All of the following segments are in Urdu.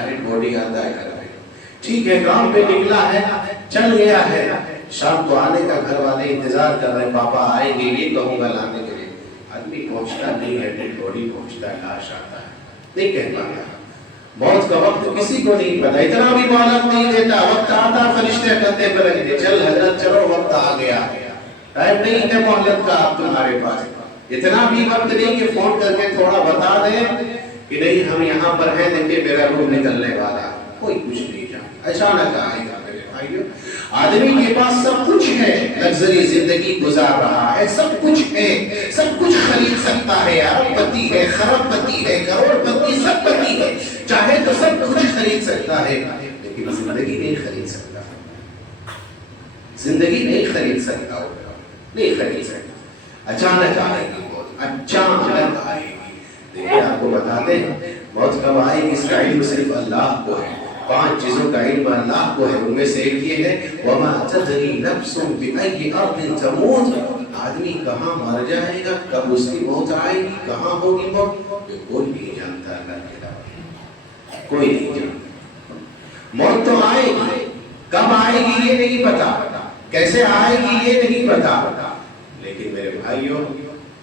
ڈائریکٹ باڈی آتا ہے گھر میں، ٹھیک ہے کام پہ نکلا ہے، چل گیا ہے، شام کو آنے کا گھر والے انتظار کر رہے ہیں، پاپا آئیں گے یہ کہوں گا لانے کے لیے، آدمی پہنچتا نہیں ہے، ڈیڈ باڈی پہنچتا ہے، لاش آتا ہے، نہیں کہہ پاتا، موت کا وقت کسی کو نہیں پتا، اتنا بھی مہلت نہیں دیتا، وقت آتا فرشتے کندھے پر رکھتے، چل حضرت چلو وقت آ گیا، ٹائم نہیں ہے مہلت کا اب تمہارے پاس، اتنا بھی وقت نہیں کہ فون کر کے تھوڑا بتا دیں کہ نہیں ہم یہاں پر ہیں، دیکھیں میرا روح نکلنے والا، کوئی کچھ نہیں جانتا، اچانک آئے گا میرے بھائیو۔ آدمی کے پاس سب کچھ ہے، لگژری زندگی گزار رہا ہے، سب کچھ ہے، سب کچھ خرید سکتا ہے، ارب پتی ہے، خرب پتی ہے، کروڑ پتی، سب پتی ہے، چاہے تو سب کچھ خرید سکتا ہے، لیکن زندگی نہیں خرید سکتا، زندگی نہیں خرید سکتا ہوگا، نہیں خرید سکتا، اچانک آئے گی موت، اچانک آئے گی۔ دیکھیں آپ کو بتاتے ہیں موت کب آئے گی، اس کا علم صرف اللہ کو ہے، 5 چیزوں کا علم اللہ کو ہے، ان میں سے ایک یہ ہے وَمَا تَدْرِي نَفْسٌ بِأَيِّ أَرْضٍ تَمُوتُ، آدمی کہاں مر جائے گا، کب اس کی موت آئے گی، کہاں ہوگی موت، یہ کوئی نہیں جانتا، اللہ کے علاوہ کوئی نہیں جانتا۔ موت تو آئے گی، کب آئے گی یہ نہیں پتا، کیسے آئے گی یہ نہیں پتا، لیکن میرے بھائیوں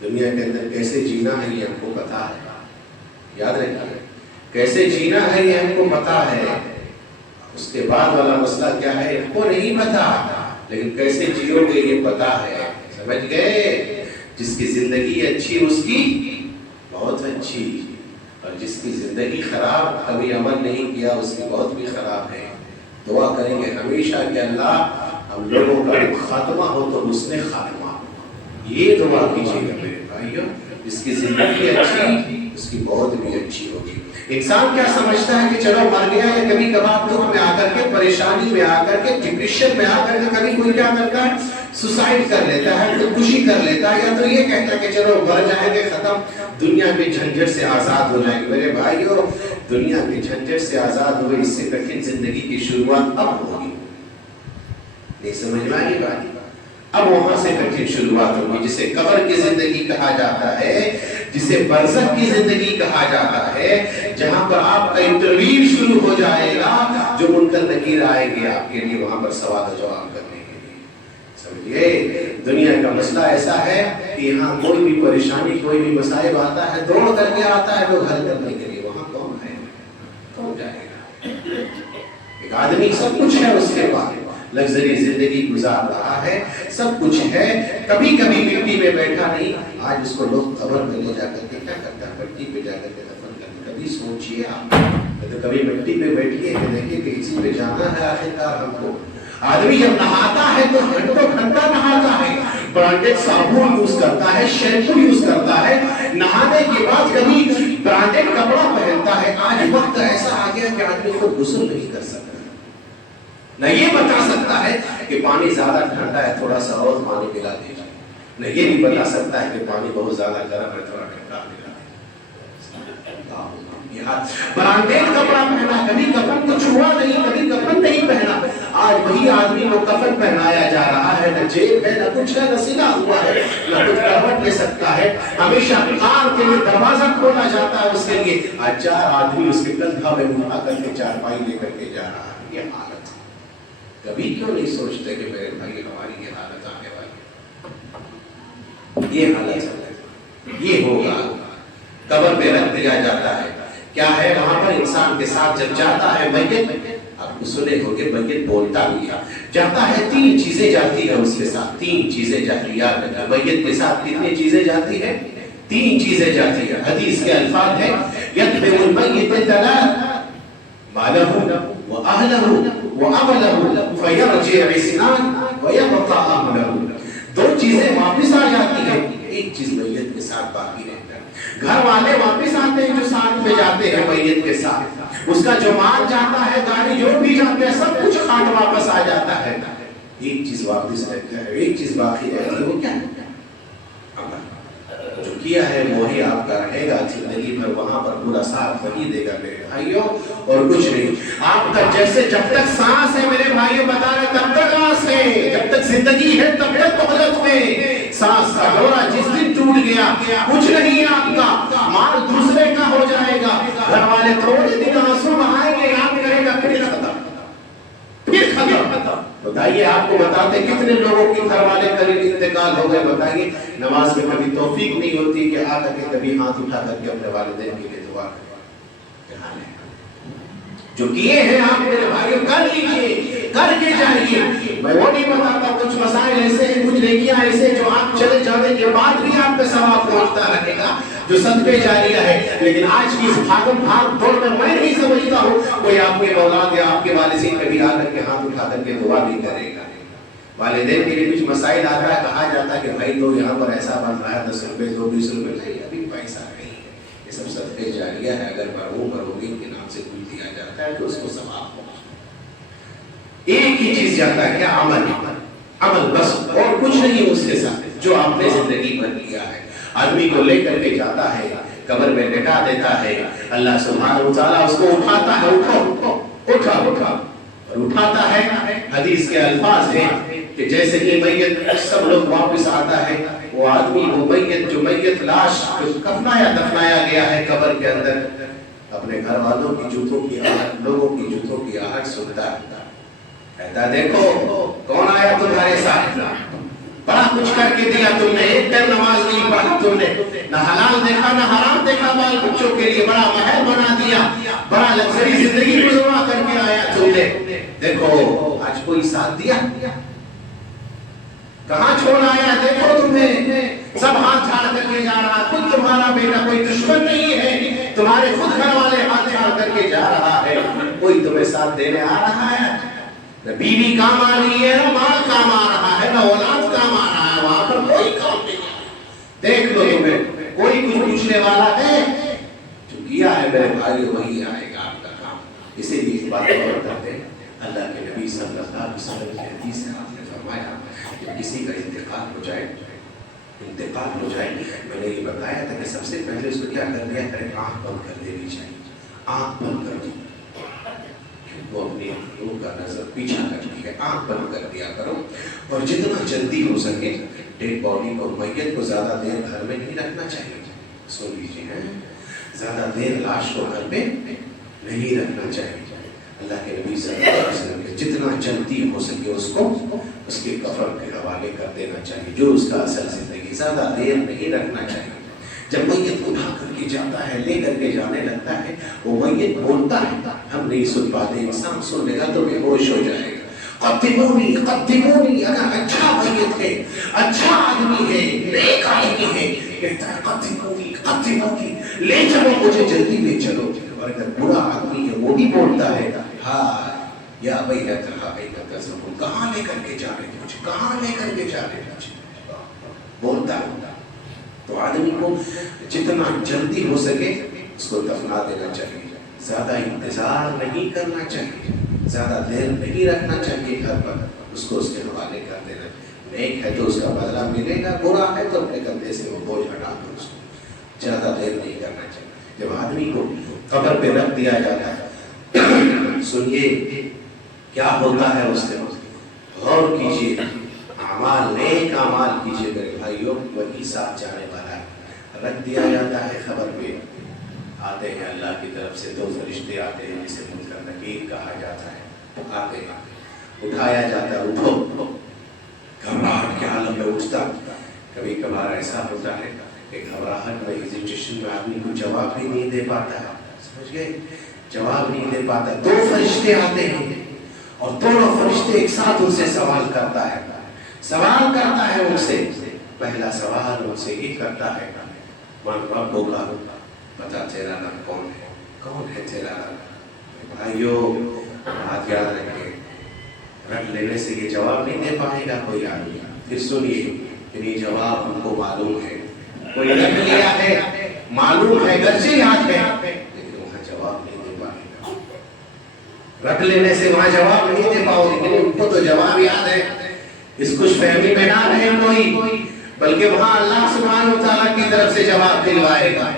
دنیا کے اندر کیسے جینا ہے یہ ہم کو پتا ہے، یاد رکھیے کیسے جینا ہے یہ ہم کو پتا ہے، اس کے بعد والا مسئلہ کیا ہے ہم کو نہیں پتا، لیکن کیسے جیو گے یہ پتا ہے، سمجھ گئے؟ جس کی زندگی اچھی اس کی بہت اچھی، اور جس کی زندگی خراب کبھی عمل نہیں کیا اس کی بہت بھی خراب ہے۔ دعا کریں گے ہمیشہ کہ اللہ ہم لوگوں کا خاتمہ ہو تو حسن خاتمہ، یہ دعا کیجیے گا میرے بھائیوں، جس کی زندگی اچھی اس کی بہت بھی اچھی ہوگی۔ انسان کیا سمجھتا ہے کہ چلو مر گیا، یا کبھی کبھار دکھ میں آ کر کے، پریشانی میں آ کر کے، ڈپریشن میں آ کر کے کبھی کوئی کیا کرتا ہے سوسائڈ کر لیتا ہے، خودکشی کر لیتا ہے، یا تو یہ کہتا ہے کہ چلو مر جائیں گے ختم، دنیا کے جھنجھٹ سے آزاد ہو جائیں گے۔ میرے بھائیوں دنیا کے جھنجھٹ سے آزاد ہوئے، اس سے کٹھن زندگی کی شروعات اب ہوگی، نہیں سمجھ میں آئی بات؟ اب وہاں سے کٹھن شروعات ہوگی، جسے قبر کی زندگی کہا جاتا ہے، جسے برزخ کی زندگی کہا جاتا ہے، جہاں پر آپ کا انٹرویو شروع ہو جائے گا، جو منکر نکیر آئیں گے آپ کے لیے وہاں پر سوال و جواب کرنے کے لیے۔ سمجھئے دنیا کا مسئلہ ایسا ہے کہ یہاں کوئی بھی پریشانی، کوئی بھی مصائب آتا ہے، دوڑ کر کے آتا ہے وہ حل کرنے کے لیے، وہاں کون ہے، کون جائے گا؟ ایک آدمی سب کچھ ہے اس کے پاس، لگژری زندگی گزار رہا ہے، سب کچھ ہے، کبھی کبھی مٹی میں بیٹھا نہیں، آج اس کو لوگ قبر میں لے جا کر کے کیا کرتا ہے، مٹی پہ جا کر کے دفن کرتے۔ کبھی سوچئے آپ، تو کبھی مٹی پہ بیٹھیے کہ دیکھیے کہ اسی پہ جانا ہے آخرکار ہم کو۔ آدمی جب نہاتا ہے تو گھنٹوں گھنٹہ نہاتا ہے، برانڈڈ صابن یوز کرتا ہے، شیمپو یوز کرتا ہے، نہانے کے بعد کبھی برانڈڈ کپڑا پہنتا ہے۔ آج وقت ایسا آ گیا کہ آدمی خود غسل نہیں کر سکتا، نہ یہ بتا سکتا ہے کہ پانی زیادہ ٹھنڈا ہے تھوڑا سا اور پانی پلا دیجیے، نہ یہ نہیں بتا سکتا ہے کہ پانی بہت زیادہ گرم ہے تھوڑا ٹھنڈا پلا دیجیے۔ برانڈیڈ کپڑا پہنا، کبھی کفن کو چھوا نہیں، کبھی کفن نہیں پہنا۔ آج وہی آدمی کو کفن پہنایا جا رہا ہے، نہ جیب ہے، نہ کچھ ہے، نہ سلا ہوا ہے، نہ کچھ کروٹ لے سکتا ہے، ہمیشہ کار کے لیے دروازہ کھولا جاتا ہے اس کے لیے۔ آج 4 آدمی اس کے کندھا میں اٹھا کر کے چارپائی لے کر کے جا رہا ہے، یہ حالت۔ کبھی کیوں نہیں سوچتے کہ میرے بھائی ہماری یہ حالت آنے والی، یہ حالت ہے، یہ ہوگا، قبر میں رکھ دیا جاتا ہے، کیا ہے وہاں پر انسان کے ساتھ جب جاتا ہے میت، آپ کو سنے ہوگے میت بولتا بھی ہے، جاتا ہے 3 چیزیں جاتی ہے اس کے ساتھ، 3 چیزیں جاتی ہے، یاد رکھیں میت کے ساتھ کتنی چیزیں جاتی ہیں، 3 چیزیں جاتی ہیں۔ حدیث کے الفاظ ہیں یتبع المیت 3 مالہ وأهله وعمله فيرجع اثنان ويبقى أهله۔ 2 چیزیں واپس آ جاتی ہیں، ایک چیز میت کے ساتھ باقی رہتا ہے۔ گھر والے واپس آتے ہیں جو ساتھ میں جاتے ہیں میت کے ساتھ، اس کا جو مال جاتا ہے، گاڑی جو بھی جاتے ہیں، سب کچھ کھاٹ واپس آ جاتا ہے، ایک چیز واپس رہتا ہے، ایک چیز باقی رہتی ہے، وہ کیا ہے؟ جو کیا ہے وہی آپ کا رہے گا زندگی بھر، وہاں پر پورا ساتھ وہی دے گا میرے بھائیوں، اور کچھ نہیں۔ آپ کا جیسے جب تک سانس ہے میرے بھائیوں بتا رہے تب تک آس ہے، جب تک زندگی ہے تب تک مہلت میں، سانس کا ڈورا جس دن ٹوٹ گیا کچھ نہیں آپ کا، مال دوسرے کا ہو جائے گا، گھر والے تھوڑے دن آنسو بہائیں گے، آئیے آپ کو بتاتے کتنے لوگوں کی گھر والے قریب انتقال ہو گئے. بتائیے نماز میں کبھی توفیق نہیں ہوتی کہ آ کر کے کبھی ہاتھ اٹھا کر کے اپنے والدین کے لیے دعا کریں. جو کیے ہیں آپ میرے بھائیوں کر لیجیے, کر کے جائیے. میں وہ نہیں بتاتا, کچھ مسائل ایسے ہیں, کچھ نیکیاں ایسے جو آپ چلے جانے کے بعد بھی آپ پہ ثواب پہنچتا رہے گا, جو صدقے جاریہ ہے. لیکن آج کی اس بھاگم بھاگ دوڑ میں میں نہیں سمجھتا ہوں کوئی آپ کے اولاد یا آپ کے والدین کبھی آ کر کے ہاتھ اٹھا کر کے دعا بھی کرے گا. والدین کے لیے کچھ مسائل آتا ہے, کہا جاتا ہے کہ بھائی تو یہاں پر ایسا بن رہا ہے 10 روپے 20 روپے, نہیں ابھی پیسہ نہیں ہے, یہ سب صدقے جاریہ ہے. اگر مرحومین کے نام سے کچھ دیا جاتا ہے تو اس کو ثواب ہوگا. ایک ہی چیز جاتا ہے, کیا عمل, عمل بس, اور کچھ نہیں اس کے ساتھ جو آپ نے زندگی بھر کیا ہے. آدمی کو لے کر کے جاتا ہے, قبر میں لٹا دیتا ہے, اللہ سبحانہ و تعالیٰ اس کو اٹھاتا ہے, اٹھا اور اٹھاتا ہے. حدیث کے الفاظ ہیں کہ جیسے کہ میت سب لوگ واپس آتا ہے, وہ آدمی وہ میت جو میت لاش جو کفنایا دفنایا گیا ہے قبر کے اندر, اپنے گھر والوں کی جوتوں کی آہٹ, لوگوں کی جوتوں کی آہٹ سنتا ہے. کہتا دیکھو کون آیا تمہارے ساتھ, بڑا کچھ کر کے دیا تم نے, ایک ٹائم نماز نہیں پڑھا تم نے, نہ حلال دیکھا نہ حرام دیکھا, بال بچوں کے لیے بڑا محل بنا دیا, بڑا لگژری زندگی گزرا کر کے آیا تم نے. دیکھو آج کوئی ساتھ دیا, کہاں چھوڑ آیا, دیکھو تمہیں سب ہاتھ جھاڑ کر کے جا رہا, خود تمہارا بیٹا کوئی دشمن نہیں ہے, تمہارے خود گھر والے ہاتھ جھاڑ کر کے جا رہا ہے, کوئی تمہیں ساتھ دینے آ رہا ہے. نہ بیوی کام آ رہی ہے, نہ مال کام آ رہا ہے, نہ اولاد کام آ رہا ہے, وہاں پر کوئی کام نہیں ہے. دیکھ لو تمہیں کوئی کچھ پوچھنے والا ہے, جو کیا ہے میرے بھائی وہی آئے گا آپ کا کام. اسی لیے اس بات کو کرتے ہیں. اللہ کے نبی صلی اللہ علیہ وسلم کی حدیث سے آپ نے فرمایا کہ کسی کا انتقال ہو جائے, میں نے یہ بتایا تھا کہ سب سے پہلے اس کو کیا کر دیا کرے, آنکھ بند کر دینی چاہیے. آنکھ بند کر دی, وہ اپنی روح کا نظر پیچھا کرتی ہے, آنکھ بند کر دیا کرو. اور جتنا جلدی ہو سکے ڈیڈ باڈی کو, میت کو زیادہ دیر گھر میں نہیں رکھنا چاہیے. سن لیجیے, زیادہ دیر لاش کو گھر میں نہیں رکھنا چاہیے. اللہ کے نبی صلی اللہ علیہ وسلم کے جتنا جلدی ہو سکے اس کو اس کے کفن کے حوالے کر دینا چاہیے, جو اس کا اصل زندگی, زیادہ دیر نہیں رکھنا چاہیے. جب میت اٹھا کر کے جاتا ہے, لے کر کے جانے لگتا ہے, وہ میت بولتا ہے, ہم نہیں سن پاتے, انسان سن لے گا تو بے ہوش ہو جائے گا. قدمونی قدمونی, اگر اچھا میت ہے, اچھا آدمی ہے, نیک آدمی ہے, کہتا ہے قدمونی قدمونی, لے چلو مجھے, جلدی لے چلو. اور اگر برا آدمی ہے وہ بھی بولتا ہے, ہاں یا بھائی رہا بھائی کا سب کہاں لے کر کے جا رہے تھے مجھے, کہاں لے کر کے جا رہے تھے مجھے, بولتا ہوتا. تو آدمی کو جتنا جلدی ہو سکے اس کو دفنا دینا چاہیے, زیادہ انتظار نہیں کرنا چاہیے, زیادہ دیر نہیں رکھنا چاہیے گھر پر, اس کو اس کے حوالے کر دینا. نیک ہے تو اس کا بدلہ ملے گا, برا ہے تو اپنے کندھے سے وہ بوجھ ہٹا دو, اس کو زیادہ دیر نہیں کرنا چاہیے. جب آدمی کو قبر پہ رکھ دیا جاتا ہے, سنیے کیا ہوتا ہے اس کے وقت, غور کیجیے, اعمال نیک اعمال کیجیے میرے بھائیوں, وہی ساتھ جانے والا ہے. رکھ دیا جاتا ہے قبر پہ, آتے ہیں اللہ کی طرف سے 2 فرشتے آتے ہیں جسے منکر نکیر کہا جاتا ہے, آتے ہیں, اٹھایا جاتا ہے, اٹھو, گھبراہٹ کے عالم میں اٹھتا. کبھی کبھار ایسا ہوتا ہے کہ گھبراہٹ میں ہیزیٹیشن میں آدمی کو جواب بھی نہیں دے پاتا ہے, سمجھ گئے, جواب نہیں دے پاتا. 2 فرشتے آتے ہیں اور دونوں فرشتے ایک ساتھ ان سے سوال کرتا ہے ان سے. پہلا سوال ان سے یہ کرتا ہے, من رب کا, بتا تیرا رب کون ہے تیرا رب. بھائیو بات یاد رکھیں, رکھ لینے سے یہ جواب نہیں دے پائے گا کوئی آدمی. پھر سنیے, یہ جواب ان کو معلوم ہے, کوئی رکھ لیا ہے, معلوم ہے, گرچہ یاد ہے, لیکن وہاں جواب نہیں دے پائے گا. رکھ لینے سے وہاں جواب نہیں دے پاؤ, لیکن ان کو تو جواب یاد ہے. اس کچھ فہمی میں نہ رہے کوئی, بلکہ وہاں اللہ سبحانہ و تعالیٰ کی طرف سے جواب دلوائے گا.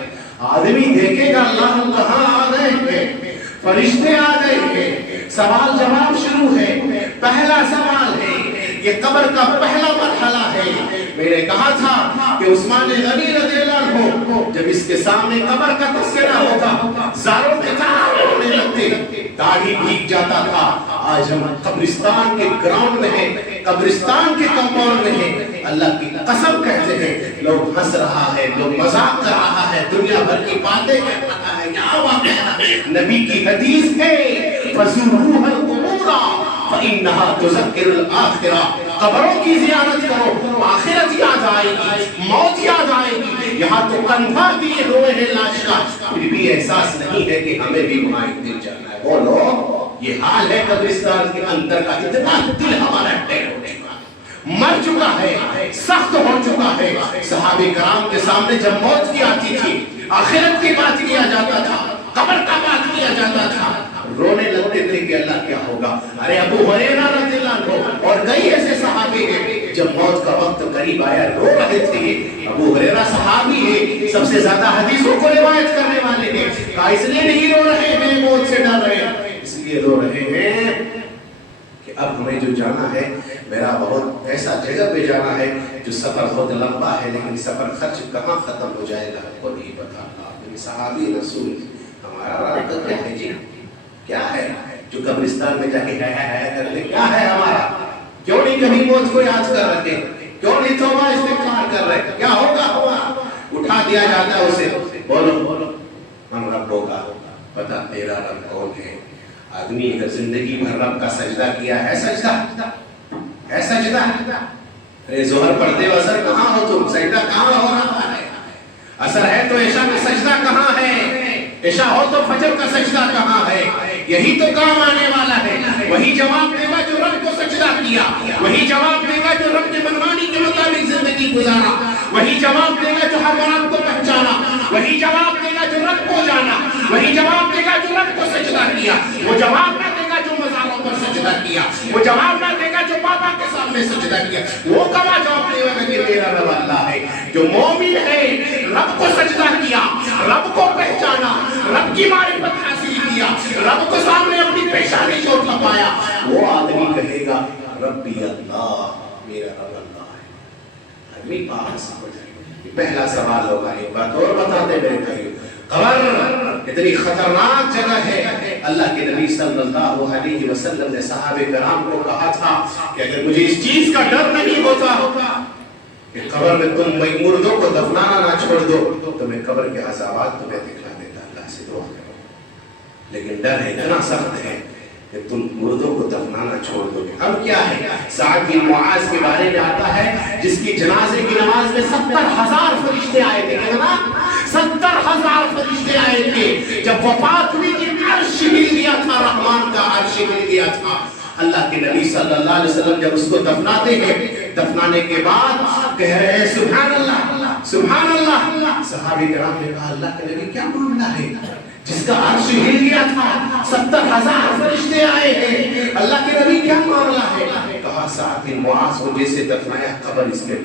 آدمی دیکھے گا اللہ کہاں آ گئے ہیں, فرشتے آ گئے ہیں, سوال جواب شروع ہے. پہلا سوال ہے, یہ قبر کا پہلا مرحلہ ہے. میں نے کہا تھا کہ عثمان غنی رضی اللہ عنہ جب اس کے سامنے قبر کا تذکرہ ہوتا, زاروں کے کار ہونے لگتے, داڑھی بھیگ جاتا تھا, آج ہم قبرستان کے گراؤنڈ میں ہیں، قبرستان کے کمپاؤنڈ میں ہیں، اللہ کی قسم کہتے ہیں لوگ ہنس رہا ہے، لوگ مذاق کر رہا ہے، دنیا بھر کی باتیں کر رہا ہے، کیا واقعہ نبی کی حدیث ہے فَزُورُوهَا الْقُبُورَ فَإِنَّهَا تُذَكِّرُ الْآخِرَةَ، قبروں کی زیارت کرو، آخرت یاد آئے گی، موت یاد آئے گی۔ یہاں تو کندھا دیے ہوئے ہیں لاش کا، پھر بھی احساس نہیں ہے کہ ہمیں بھی وہاں ایک دن جانا ہے۔ بولو یہ حال ہے قبرستان کے اندر کا، اتنا دل ہمارا ٹیڑھ ہو چکا ہے، مر چکا ہے، سخت ہو چکا ہے۔ صحابہ کرام کے سامنے جب موت کی آتی تھی، آخرت کی بات کیا جاتا تھا، قبر کا بات کیا جاتا تھا، رونے لگتے تھے کہ اللہ کیا ہوگا۔ ارے ابو ہریرہ رضی اللہ عنہ اور کئی ایسے صحابی ہیں جب موت کا وقت قریب آیا رو رہے تھے۔ ابو ہریرہ صحابی ہے، سب سے زیادہ حدیثوں کو روایت کرنے والے ہیں، کہا اس لیے نہیں رو رہے ہیں موت سے ڈر رہے ہیں، اس لیے رو رہے ہیں کہ اب ہمیں جو جانا ہے، میرا بہت ایسا جگہ پہ جانا ہے جو سفر بہت لمبا ہے، لیکن سفر خرچ کہاں ختم ہو جائے گا کو نہیں پتا۔ صحابی رسول ہمارا رابطہ کیا ہے جی، کیا ہے جو قبرستان میں جا کے کرتے، کیا ہے ہمارا؟ کیوں نہیں کبھی موت کو یاد کر رہے، کیوں نہیں توبہ استغفار کر رہے؟ کیا ہوگا ہمارا؟ اٹھا دیا جاتا ہے اسے، بولو ہم رب کا پتا تیرا رب کون ہے۔ آدمی اگر زندگی بھر رب کا سجدہ کیا ہے، سجدہ ہے، سجدہ ارے ظہر پڑھتے ہو اثر کہاں ہو تم؟ سجدہ کہاں ہو رہا ہے؟ اثر ہے تو عشاء کا سجدہ کہاں ہے؟ عشاء ہو تو فجر کا سجدہ کہاں ہے؟ یہی تو کام آنے والا ہے، وہی جواب دے گا جو رب کو سجدہ کیا، وہی جواب دے گا جو رب کے منوانی کے مطابق زندگی گزارا، وہی جواب دے گا جو ہر رب کو پہچانا، وہی جواب دے گا جو رب کو جانا، وہی جواب دے گا جو رب کو سجدہ کیا، وہ جواب نہ دے گا جو مزاروں پر سجدہ کیا، وہ جواب نہ دے گا جو بابا کے سامنے سجدہ کیا، وہ کما جواب دے گا کہ میرا رب اللہ ہے۔ جو مومن ہے رب کو سجدہ کیا، رب کو پہچانا، رب کی معرفت حاصل کیا، رب کو سامنے اپنی پیشانی کو پایا، وہ آدمی کہے گا ربی اللہ، میرا رب اللہ ہے۔ آدمی بات سمجھ رہے۔ پہلا سوال ہوگا، ایک بات اور بتاتے میرے بھائیو، قبر اتنی خطرناک جگہ ہے، اللہ کے نبی صلی اللہ علیہ وسلم نے صحابہ کرام کو کہا تھا کہ اگر مجھے اس چیز کا ڈر نہیں ہوتا کہ قبر میں تم مردوں کو دفنانا نہ چھوڑ دو تو میں قبر کے عذابات تمہیں دکھا دیتا۔ اللہ سے دعا کرو، لیکن ڈر اتنا سخت ہے کہ تم مردوں کو دفنانا چھوڑ دو گے۔ اب کیا ہے؟ سعد بن معاذ کے بارے میں آتا ہے جس کی جنازے کی نماز میں 70,000 فرشتے آئے تھے، کہنا 70,000 فرشتے آئے تھے۔ جب وفات ہوئی کہ عرش مل گیا تھا، رحمان کا عرش مل گیا تھا۔ اللہ کے نبی صلی اللہ علیہ وسلم جب اس کو دفناتے ہیں، دفنانے کے بعد کہہ رہے ہیں سبحان اللہ سبحان اللہ۔ صحابہ کرام نے کہا اللہ کے نبی کیا معاملہ ہے؟ جس کا عرش ہل گیا تھا، 70,000 فرشتے آئے ہیں، اللہ کے نبی کیا معاملہ ہے؟ کہا سعد بن معاذ کو جیسے دفنایا قبر اس کے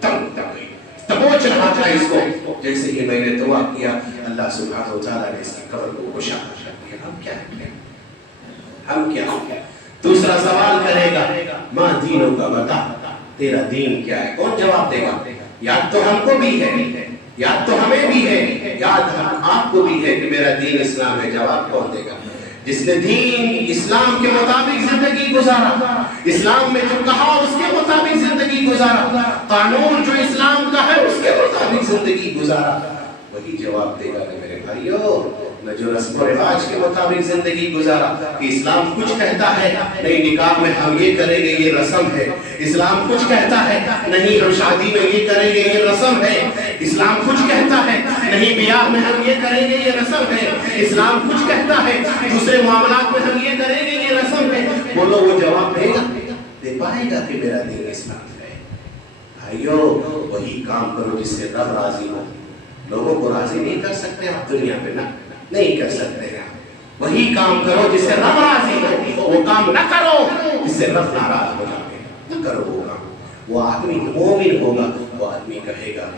تنگ گئی، دبوچ رہا تھا اس کو۔ جیسے ہی میں نے دعا کیا اللہ سبحانہ و تعالیٰ نے اس کی قبر کو خوشحال کر دیا۔ ہم کیا ہیں؟ ہم کیا ہیں؟ دوسرا سوال کرے گا ماں دینوں کا بتا، تیرا دین کیا ہے؟ کون جواب دے گا؟ یاد تو ہم کو بھی ہے، یاد تو ہمیں بھی ہے، یاد آپ کو بھی ہے کہ میرا دین اسلام ہے۔ جواب کون دے گا؟ جس نے دین اسلام کے مطابق زندگی گزارا، اسلام میں جو کہا اس کے مطابق زندگی گزارا، قانون جو اسلام کا ہے اس کے مطابق زندگی گزارا، وہی جواب دے گا کہ میرے بھائیو میں جو رسم و رواج کے مطابق زندگی گزارا کہ اسلام کچھ کہتا ہے نہیں نکاح میں ہم یہ کریں گے یہ رسم ہے، اسلام کچھ کہتا ہے نہیں ہم شادی میں یہ کریں گے یہ رسم ہے، اسلام کچھ کہتا ہے نہیں بیاہ میں ہم یہ کریں گے یہ رسم ہے، اسلام کچھ کہتا ہے دوسرے معاملات میں ہم یہ کریں گے یہ رسم ہے۔ بولو وہ جواب دے گا؟ دے پائے گا کہ میرا دین اسلام ہے؟ بھائیو وہی کام کرو جس سے رب راضی ہو۔ لوگوں کو راضی نہیں کر سکتے آپ دنیا پہ، نہ نہیں کر سکتے ہیں۔ وہی کام کرو جس سے رب راضی ہو، وہ کام نہ کرو جس سے رب ناراض ہو جائے، نہ کرو وہ کام۔ وہ آدمی مومن ہوگا، وہ آدمی کہے گا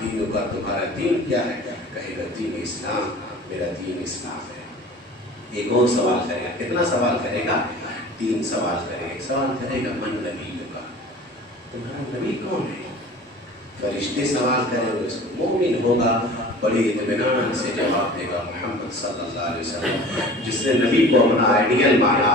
دینوں کا تمہارا دین کیا ہے؟ کہے گا دین اسلام، میرا دین اسلام ہے۔ ایک اور سوال کرے گا، کتنا سوال کرے گا؟ 3 سوال کرے گا۔ ایک سوال کرے گا من نبی کا، تمہارا نبی کون ہے؟ فرشتے سوال کریں گے، اس کو مومن ہوگا بڑے اطمینان سے جواب دے گا محمد صلی اللہ علیہ وسلم۔ جس نے نبی کو اپنا آئیڈیل مانا،